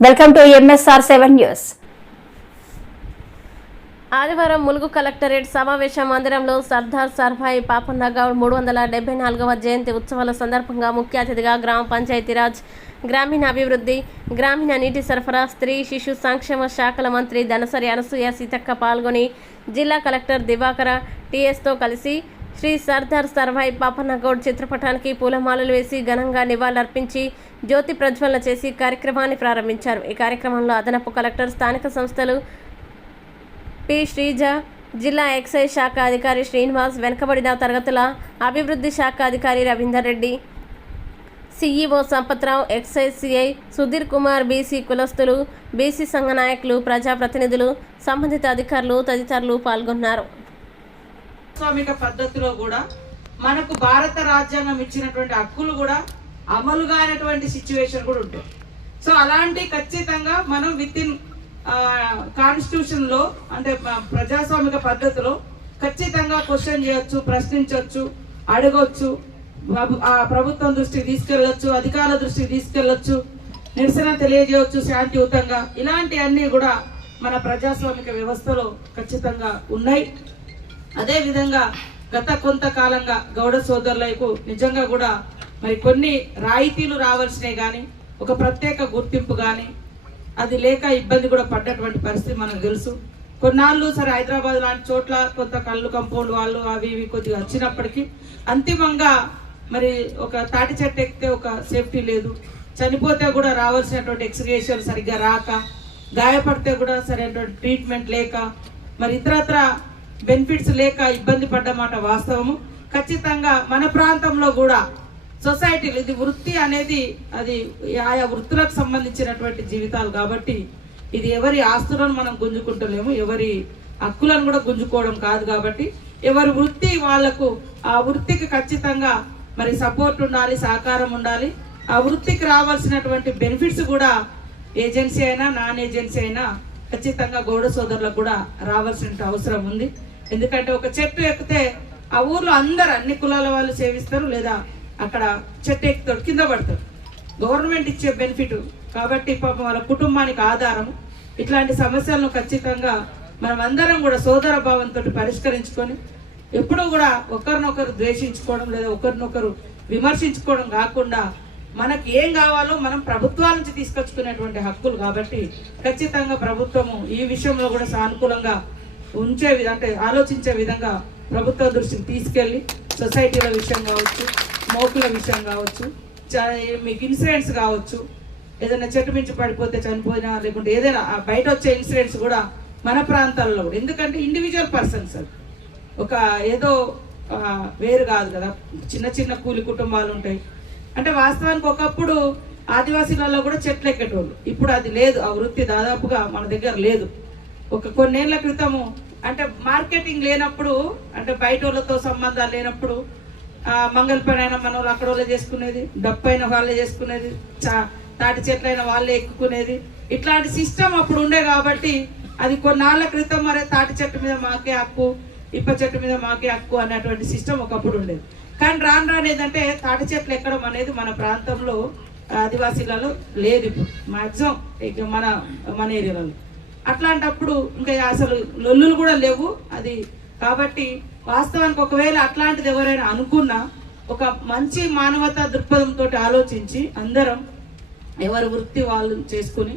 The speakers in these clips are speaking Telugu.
Welcome to MSR seven news ఆదివారం ములుగు కలెక్టరేట్ సమావేశ మందిరంలో సర్దార్ సర్భాయి పాపన్న గౌడ్ మూడు వందల డెబ్బై నాలుగవ జయంతి ఉత్సవాల సందర్భంగా ముఖ్య అతిథిగా గ్రామ పంచాయతీరాజ్ గ్రామీణ అభివృద్ధి గ్రామీణ నీటి సరఫరా స్త్రీ శిశు సంక్షేమ శాఖల మంత్రి దనసరి అనసూయ సీతక్క పాల్గొని జిల్లా కలెక్టర్ దివాకర టీఎస్తో కలిసి శ్రీ సర్దార్ సర్వాయి పాపన్నగౌడ్ చిత్రపటానికి పూలమాలలు వేసి ఘనంగా నివాళులర్పించి జ్యోతి ప్రజ్వలన చేసి కార్యక్రమాన్ని ప్రారంభించారు. ఈ కార్యక్రమంలో అదనపు కలెక్టర్ స్థానిక సంస్థలు పి. శ్రీజ జిల్లా ఎక్సైజ్ శాఖ అధికారి శ్రీనివాస్ వెనుకబడిన తరగతుల అభివృద్ధి శాఖ అధికారి Ravinder Reddy CEO Sampathrao excise CI Sudhir Kumar BC కులస్తులు బీసీ సంఘ నాయకులు ప్రజాప్రతినిధులు సంబంధిత అధికారులు తదితరులు పాల్గొన్నారు. ప్రజాస్వామిక పద్ధతిలో కూడా మనకు భారత రాజ్యాంగం ఇచ్చినటువంటి హక్కులు కూడా అమలు కానటువంటి సిచ్యువేషన్ కూడా ఉంటుంది సో అలాంటి ఖచ్చితంగా మనం విత్ ఇన్ కాన్స్టిట్యూషన్లో అంటే ప్రజాస్వామిక పద్ధతిలో ఖచ్చితంగా క్వశ్చన్ చేయొచ్చు ప్రశ్నించవచ్చు అడగొచ్చు ఆ ప్రభుత్వం దృష్టికి తీసుకెళ్ళొచ్చు అధికారుల దృష్టికి తీసుకెళ్ళొచ్చు నిరసన తెలియజేయవచ్చు శాంతియుతంగా. ఇలాంటి అన్ని కూడా మన ప్రజాస్వామిక వ్యవస్థలో ఖచ్చితంగా ఉన్నాయి. అదే విధంగా గత కొంతకాలంగా గౌడ సోదరులకు నిజంగా కూడా మరి కొన్ని రాయితీలు రావాల్సినవి కానీ ఒక ప్రత్యేక గుర్తింపు కానీ అది లేక ఇబ్బంది కూడా పడ్డటువంటి పరిస్థితి మనకు తెలుసు. కొన్నాళ్ళు సరే హైదరాబాద్ లాంటి చోట్ల కొంత కళ్ళు కంపౌండ్ వాళ్ళు అవి ఇవి కొద్దిగా వచ్చినప్పటికీ అంతిమంగా మరి ఒక తాటి చెట్టు ఎక్కితే ఒక సేఫ్టీ లేదు. చనిపోతే కూడా రావాల్సినటువంటి ఎక్స్గ్రేషన్ సరిగ్గా రాక గాయపడితే కూడా సరైనటువంటి ట్రీట్మెంట్ లేక మరి ఇతరత్ర బెనిఫిట్స్ లేక ఇబ్బంది పడ్డమాట వాస్తవము. ఖచ్చితంగా మన ప్రాంతంలో కూడా సొసైటీలు ఇది వృత్తి అనేది అది ఆయా వృత్తులకు సంబంధించినటువంటి జీవితాలు కాబట్టి ఇది ఎవరి ఆస్తులను మనం గుంజుకుంటలేము ఎవరి హక్కులను కూడా గుంజుకోవడం కాదు కాబట్టి ఎవరి వృత్తి వాళ్ళకు ఆ వృత్తికి ఖచ్చితంగా మరి సపోర్ట్ ఉండాలి సహకారం ఉండాలి. ఆ వృత్తికి రావాల్సినటువంటి బెనిఫిట్స్ కూడా ఏజెన్సీ అయినా నాన్ ఏజెన్సీ అయినా ఖచ్చితంగా గౌడ సోదరులకు కూడా రావాల్సిన అవసరం ఉంది. ఎందుకంటే ఒక చెట్టు ఎక్కితే ఆ ఊర్లో అందరు అన్ని కులాల వాళ్ళు సేవిస్తారు లేదా అక్కడ చెట్టు ఎక్కుతాడు కింద పడతాడు గవర్నమెంట్ ఇచ్చే బెనిఫిట్ కాబట్టి పాపం వాళ్ళ కుటుంబానికి ఆధారం. ఇట్లాంటి సమస్యలను ఖచ్చితంగా మనం అందరం కూడా సోదర భావంతో పరిష్కరించుకొని ఎప్పుడూ కూడా ఒకరినొకరు ద్వేషించుకోవడం లేదా ఒకరినొకరు విమర్శించుకోవడం కాకుండా మనకి ఏం కావాలో మనం ప్రభుత్వాల నుంచి తీసుకొచ్చుకునేటువంటి హక్కులు కాబట్టి ఖచ్చితంగా ప్రభుత్వము ఈ విషయంలో కూడా సానుకూలంగా ఉంచే విధ- అంటే ఆలోచించే విధంగా ప్రభుత్వ దృష్టికి తీసుకెళ్ళి సొసైటీల విషయం కావచ్చు మోకుల విషయం కావచ్చు మీకు ఇన్సిడెంట్స్ కావచ్చు ఏదైనా చెట్టు మించి పడిపోతే చనిపోయినా లేకుంటే ఏదైనా బయట వచ్చే ఇన్సిడెంట్స్ కూడా మన ప్రాంతాల్లో కూడా. ఎందుకంటే ఇండివిజువల్ పర్సన్స్ ఒక ఏదో వేరు కాదు కదా. చిన్న చిన్న కూలి కుటుంబాలు ఉంటాయి. అంటే వాస్తవానికి ఒకప్పుడు ఆదివాసీలలో కూడా చెట్లు ఎక్కేటోళ్ళు. ఇప్పుడు అది లేదు. ఆ వృత్తి దాదాపుగా మన దగ్గర లేదు. ఒక కొన్నేళ్ళ క్రితము అంటే మార్కెటింగ్ లేనప్పుడు అంటే బయట వాళ్ళతో సంబంధాలు లేనప్పుడు మంగళపైన అయినా మన వాళ్ళు అక్కడ వాళ్ళే చేసుకునేది డప్పైన వాళ్ళే చేసుకునేది చా తాటి చెట్లైన వాళ్ళే ఎక్కుకునేది. ఇట్లాంటి సిస్టమ్ అప్పుడు ఉండే కాబట్టి అది కొన్నాళ్ళ క్రితం మరే తాటి చెట్టు మీద మాకే హక్కు ఇప్ప చెట్టు మీద మాకే హక్కు అనేటువంటి సిస్టమ్ ఒకప్పుడు ఉండేది. కానీ రాను రాను ఏంటంటే తాటి చెట్లు ఎక్కడం అనేది మన ప్రాంతంలో ఆదివాసీలలో లేదు ఇప్పుడు. మాక్సిమం ఇక మన మన ఏరియాలలో. అట్లాంటప్పుడు ఇంకా అసలు లొల్లులు కూడా లేవు. అది కాబట్టి వాస్తవానికి ఒకవేళ అట్లాంటిది ఎవరైనా అనుకున్నా ఒక మంచి మానవతా దృక్పథంతో ఆలోచించి అందరం ఎవరి వృత్తి వాళ్ళు చేసుకుని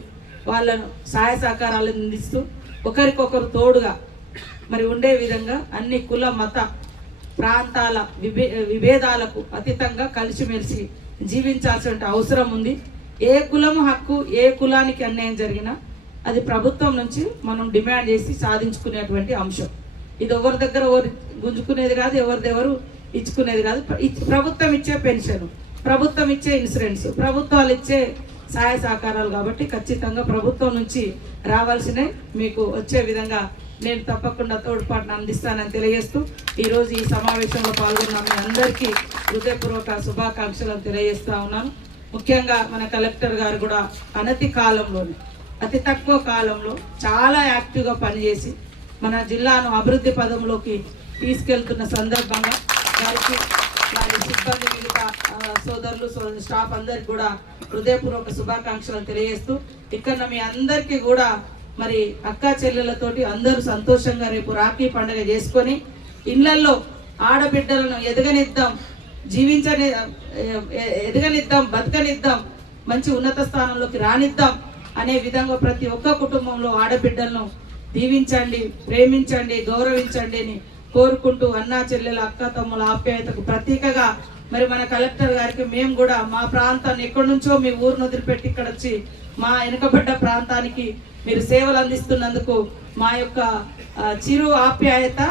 వాళ్ళను సహాయ సహకారాలు అందిస్తూ ఒకరికొకరు తోడుగా మరి ఉండే విధంగా అన్ని కుల మత ప్రాంతాల విభే విభేదాలకు అతీతంగా కలిసిమెలిసి జీవించాల్సిన అవసరం ఉంది. ఏ కులము హక్కు ఏ కులానికి అన్యాయం జరిగినా అది ప్రభుత్వం నుంచి మనం డిమాండ్ చేసి సాధించుకునేటువంటి అంశం. ఇది ఎవరి దగ్గర ఎవరు గుంజుకునేది కాదు ఎవరిదెవరు ఇచ్చుకునేది కాదు. ప్రభుత్వం ఇచ్చే పెన్షన్ ప్రభుత్వం ఇచ్చే ఇన్సూరెన్స్ ప్రభుత్వాలు ఇచ్చే సహాయ సహకారాలు కాబట్టి ఖచ్చితంగా ప్రభుత్వం నుంచి రావాల్సినవి మీకు వచ్చే విధంగా నేను తప్పకుండా తోడ్పాటును అందిస్తానని తెలియజేస్తూ ఈరోజు ఈ సమావేశంలో పాల్గొన్న మీ అందరికీ హృదయపూర్వక శుభాకాంక్షలను తెలియజేస్తా ఉన్నాను. ముఖ్యంగా మన కలెక్టర్ గారు కూడా అనతి కాలంలోనే అతి తక్కువ కాలంలో చాలా యాక్టివ్గా పనిచేసి మన జిల్లాను అభివృద్ధి పదంలోకి తీసుకెళ్తున్న సందర్భంగా వారికి వారి సిబ్బంది మిగతా సోదరులు స్టాఫ్ అందరికి కూడా హృదయపూర్వక శుభాకాంక్షలు తెలియజేస్తూ ఇక్కడ మీ అందరికీ కూడా మరి అక్క చెల్లెలతోటి అందరూ సంతోషంగా రేపు రాఖీ పండుగ చేసుకొని ఇళ్ళల్లో ఆడబిడ్డలను ఎదగనిద్దాం జీవించని ఎదగనిద్దాం బతకనిద్దాం మంచి ఉన్నత స్థానంలోకి రానిద్దాం అనే విధంగా ప్రతి ఒక్క కుటుంబంలో ఆడబిడ్డలను దీవించండి ప్రేమించండి గౌరవించండి అని కోరుకుంటూ అన్నా చెల్లెల అక్క తమ్ముల ఆప్యాయతకు ప్రతీకగా మరి మన కలెక్టర్ గారికి మేము కూడా మా ప్రాంతాన్ని ఎక్కడి నుంచో మీ ఊరిని వదిలిపెట్టి ఇక్కడ వచ్చి మా వెనుకబడ్డ ప్రాంతానికి మీరు సేవలు అందిస్తున్నందుకు మా యొక్క చిరు ఆప్యాయత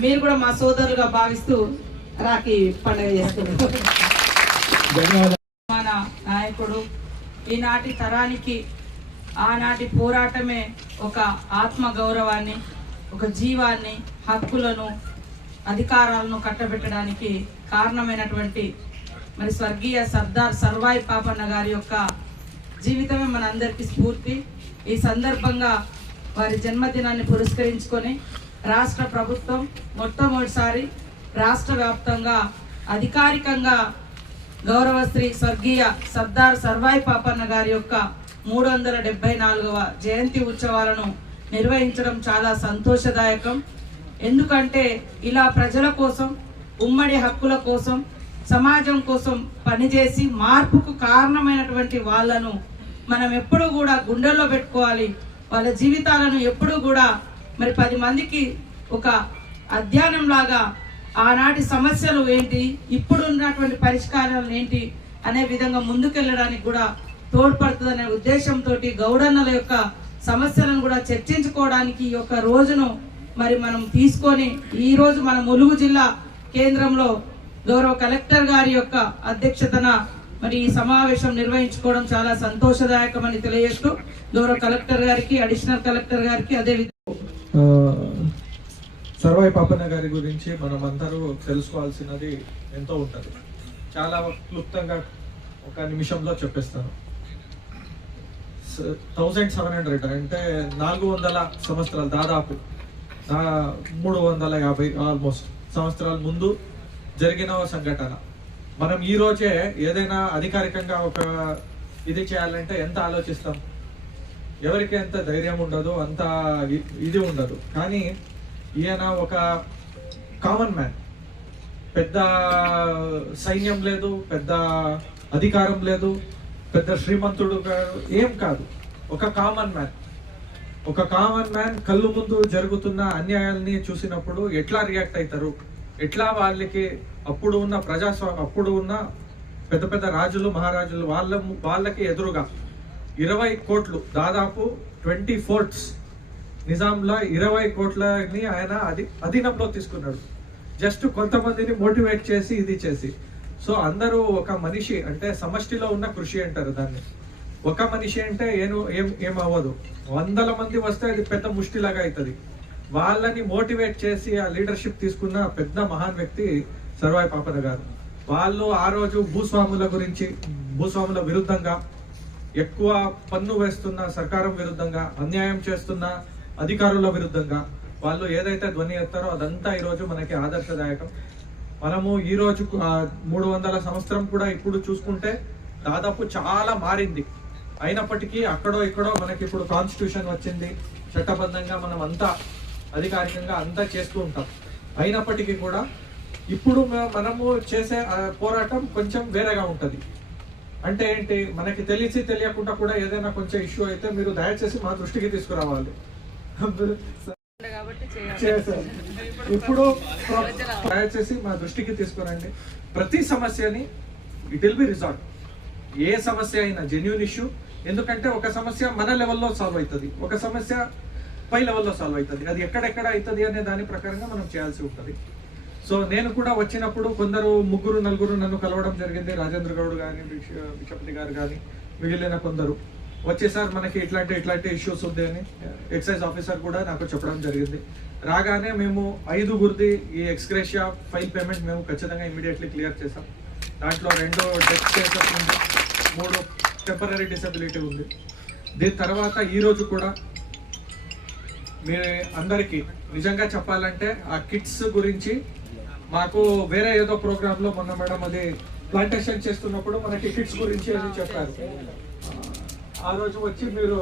మీరు కూడా మా సోదరులుగా భావిస్తూ రాఖీ పండుగ చేస్తున్నారు మన నాయకుడు ఈనాటి తరానికి ఆనాటి పోరాటమే ఒక ఆత్మ గౌరవాన్ని ఒక జీవాన్ని హక్కులను అధికారాలను కట్టబెట్టడానికి కారణమైనటువంటి మరి స్వర్గీయ సర్దార్ సర్వాయి పాపన్న గారి యొక్క జీవితమే మనందరికీ స్ఫూర్తి. ఈ సందర్భంగా వారి జన్మదినాన్ని పురస్కరించుకొని రాష్ట్ర ప్రభుత్వం మొట్టమొదటిసారి రాష్ట్ర వ్యాప్తంగా అధికారికంగా గౌరవ శ్రీ స్వర్గీయ సర్దార్ సర్వాయి పాపన్న గారి యొక్క మూడు వందల డెబ్బై నాలుగవ జయంతి ఉత్సవాలను నిర్వహించడం చాలా సంతోషదాయకం. ఎందుకంటే ఇలా ప్రజల కోసం ఉమ్మడి హక్కుల కోసం సమాజం కోసం పనిచేసి మార్పుకు కారణమైనటువంటి వాళ్ళను మనం ఎప్పుడూ కూడా గుండెల్లో పెట్టుకోవాలి. వాళ్ళ జీవితాలను ఎప్పుడూ కూడా మరి పది మందికి ఒక అధ్యయనంలాగా ఆనాటి సమస్యలు ఏంటి? ఇప్పుడు ఉన్నటువంటి పరిష్కారాలు ఏంటి? అనే విధంగా ముందుకెళ్ళడానికి కూడా తోడ్పడుతుందనే ఉద్దేశంతో గౌడన్నల యొక్క సమస్యలను కూడా చర్చించుకోవడానికి ఈ యొక్క రోజును మరి మనం తీసుకొని ఈ రోజు మన ములుగు జిల్లా కేంద్రంలో గౌరవ కలెక్టర్ గారి యొక్క అధ్యక్షతన మరి ఈ సమావేశం నిర్వహించుకోవడం చాలా సంతోషదాయకమని తెలియజేస్తూ గౌరవ కలెక్టర్ గారికి అడిషనల్ కలెక్టర్ గారికి అదే సర్వాయి పాపన్న గారి గురించి మనం అందరూ తెలుసుకోవాల్సినది ఎంతో ఉంటుంది. చాలా క్లుప్తంగా ఒక నిమిషంలో చెప్పేస్తాను. థౌజండ్ సెవెన్ హండ్రెడ్ అంటే నాలుగు వందల సంవత్సరాలు దాదాపు. మూడు వందల యాభై ఆల్మోస్ట్ సంవత్సరాల ముందు జరిగిన సంఘటన. మనం ఈ రోజే ఏదైనా అధికారికంగా ఒక ఇది చేయాలంటే ఎంత ఆలోచిస్తాం? ఎవరికి ఎంత ధైర్యం ఉండదు అంత ఇది ఉండదు. కానీ ఈయన ఒక కామన్ మ్యాన్ పెద్ద సైన్యం లేదు పెద్ద అధికారం లేదు పెద్ద శ్రీమంతుడు ఏం కాదు. ఒక కామన్ మ్యాన్ ఒక కామన్ మ్యాన్ కళ్ళు ముందు జరుగుతున్న అన్యాయాల్ని చూసినప్పుడు ఎట్లా రియాక్ట్ అవుతారు ఎట్లా వాళ్ళకి అప్పుడు ఉన్న ప్రజాస్వామ్యం అప్పుడు ఉన్న పెద్ద పెద్ద రాజులు మహారాజులు వాళ్ళ వాళ్ళకి ఎదురుగా ఇరవై కోట్లు దాదాపు ట్వంటీ ఫోర్ట్స్ నిజాంలో ఇరవై కోట్లని ఆయన అది అధీనంలో తీసుకున్నాడు. జస్ట్ కొంతమందిని మోటివేట్ చేసి ఇది చేసి. సో అందరూ ఒక మనిషి అంటే సమష్టిలో ఉన్న కృషి అంటారు దాన్ని. ఒక మనిషి అంటే ఏను ఏం ఏం అవ్వదు వందల మంది వస్తే అది పెద్ద ముష్టిలాగా అవుతుంది వాళ్ళని మోటివేట్ చేసి ఆ లీడర్షిప్ తీసుకున్న పెద్ద మహాన్ వ్యక్తి సర్వాయి పాపన గారు. వాళ్ళు ఆ రోజు భూస్వాముల గురించి భూస్వాముల విరుద్ధంగా ఎక్కువ పన్ను వేస్తున్న సర్కారం విరుద్ధంగా అన్యాయం చేస్తున్న అధికారుల విరుద్ధంగా వాళ్ళు ఏదైతే ధ్వని ఎత్తారో అదంతా ఈరోజు మనకి ఆదర్శదాయకం. మనము ఈ రోజు మూడు వందల సంవత్సరం కూడా ఇప్పుడు చూసుకుంటే దాదాపు చాలా మారింది. అయినప్పటికీ అక్కడో ఇక్కడో మనకి ఇప్పుడు కాన్స్టిట్యూషన్ వచ్చింది. చట్టబద్ధంగా మనం అంతా అధికారికంగా అంతా చేస్తూ ఉంటాం. అయినప్పటికీ కూడా ఇప్పుడు మనము చేసే పోరాటం కొంచెం వేరేగా ఉంటుంది. అంటే ఏంటి? మనకి తెలిసి తెలియకుండా కూడా ఏదైనా కొంచెం ఇష్యూ అయితే మీరు దయచేసి మా దృష్టికి తీసుకురావాలి. చేశారు. ఇప్పుడు దయచేసి మా దృష్టికి తీసుకురండి. ప్రతి సమస్యని ఇట్ విల్ బి రిజాల్వ్ ఏ సమస్య అయినా జెన్యున్ ఇష్యూ ఎందుకంటే ఒక సమస్య మన లెవెల్లో సాల్వ్ అవుతుంది. ఒక సమస్య పై లెవెల్లో సాల్వ్ అవుతుంది. అది ఎక్కడెక్కడ అవుతుంది అనే దాని ప్రకారంగా మనం చేయాల్సి ఉంటుంది. సో నేను కూడా వచ్చినప్పుడు కొందరు ముగ్గురు నలుగురు నన్ను కలవడం జరిగింది. రాజేంద్ర గౌడ్ కానీ బిషపతి గారు కానీ మిగిలిన కొందరు. వచ్చేసారి మనకి ఇట్లాంటి ఇట్లాంటి ఇష్యూస్ ఉంది అని ఎక్సైజ్ ఆఫీసర్ కూడా నాకు చెప్పడం జరిగింది. రాగానే మేము ఐదుగురిది ఈ ఎక్స్గ్రేషియా ఫైల్ పేమెంట్ మేము ఖచ్చితంగా ఇమీడియట్లీ క్లియర్ చేసాం దాంట్లో రెండు డెత్ కేసెస్ ఉంది మూడు టెంపరీ డిసబిలిటీ ఉంది. దీని తర్వాత ఈరోజు కూడా మీ అందరికీ నిజంగా చెప్పాలంటే ఆ కిట్స్ గురించి మాకు వేరే ఏదో ప్రోగ్రాంలో మొన్న మేడం అది ప్లాంటేషన్ చేస్తున్నప్పుడు మనకి కిట్స్ గురించి అని చెప్పారు ఆ రోజు వచ్చి మీరు